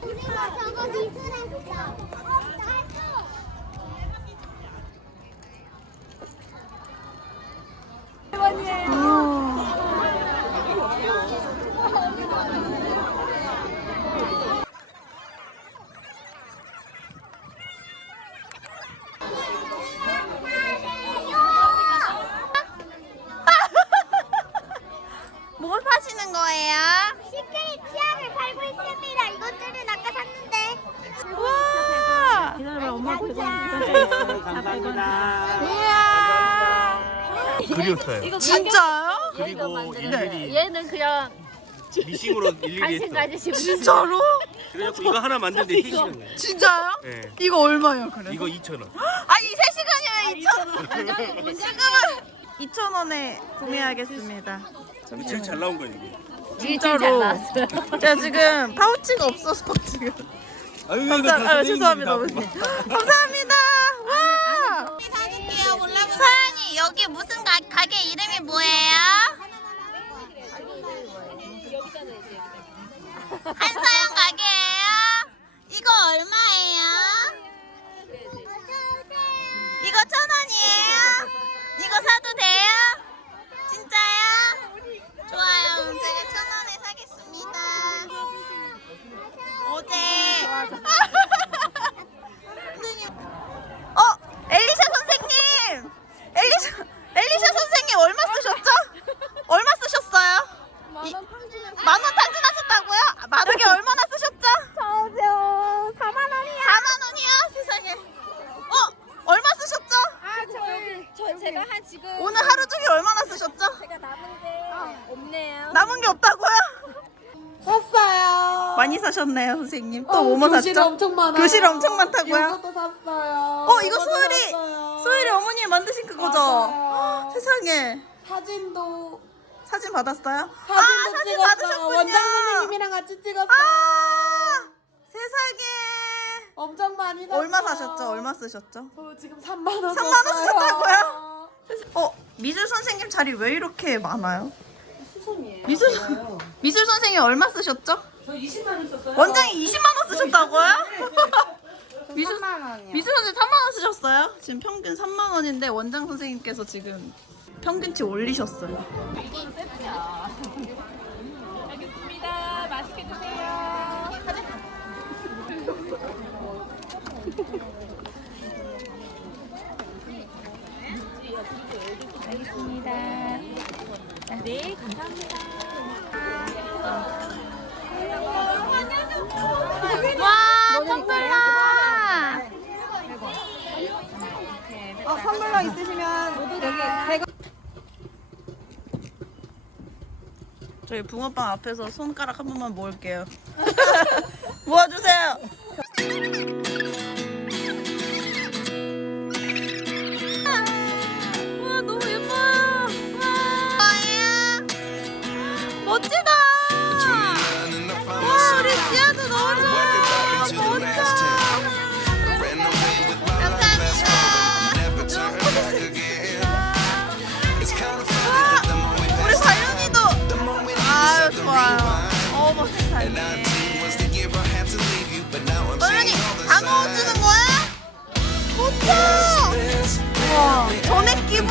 미술했어. 뭘 파시는 거예요? 시크릿 있습니다. 이것들은 아까 샀는데. 우와! 기다려봐 엄마 그거 감사합니다. 우와! 그렸어요. 진짜요? 그리고 일일이 얘는 그냥 미싱으로 일일이 관심 했어. 가지시고 진짜로? 그래갖고 이거 하나 만드는데 3시간. 진짜요? 네. 이거 얼마예요, 그래? 이거 2,000원. 아니, 3시간이면 2,000원. 지금은 2,000원에 구매하겠습니다. 제일 잘 나온 거야 이게. 진짜로. 제가 지금 파우치가 없어서 지금. 아유, 감사, 아, 죄송합니다. 어머니. 감사합니다. 와. 사줄게요. 서연이 여기 무슨 가, 가게 이름이 뭐예요? 한서연 가게예요. 이거 얼마예요? 이거 천 원이에요. 이거 사도 돼요? 진짜요? 좋아요. 제가 천 원에 사겠습니다. 어제. 선생님. 어, 엘리샤 선생님. 엘리샤, 엘리샤 선생님 얼마 쓰셨죠? 얼마 쓰셨어요? 만원 탕진하셨다고요? 아, 만 원이 얼마나 쓰셨죠? 저요 4만 원이요. 4만 원이요? 세상에. 어, 얼마 쓰셨죠? 저 제가 한 지금 오늘 하루 종일 얼마나 쓰셨죠? 제가 남은데 없네요. 남은 게 없다고요? 샀어요. 많이 사셨네요, 선생님. 또 어, 뭐뭐 교실 샀죠? 엄청 많아요. 교실 엄청 많다고요? 이것도 샀어요. 어, 이거 이것도 소율이, 샀어요. 소율이 어머니 만드신 그거죠? 맞아요. 세상에. 사진도 사진 받았어요? 사진도 아, 사진 찍었어요. 받으셨군요. 원장 선생님이랑 같이 찍었어요. 아, 세상에. 엄청 많이 샀어요. 얼마 사셨죠? 얼마 쓰셨죠? 저 지금 3만 원 3만 원 썼어요. 쓰셨다고요? 어, 미술 선생님 자리 왜 이렇게 많아요? 미술 미술 선생님 얼마 쓰셨죠? 저 20만 원 썼어요. 원장이 20만 원 쓰셨다고요? 미술 3만 원이요. 미술 선생님 3만 원 쓰셨어요? 지금 평균 3만 원인데 원장 선생님께서 지금 평균치 올리셨어요. 알겠습니다. 맛있게 드세요. 알겠습니다. 네, 감사합니다. 와, 텀블러. 어, 선물로 있으시면 여기 100원. 저희 붕어빵 앞에서 손가락 한 번만 모을게요. 모아주세요.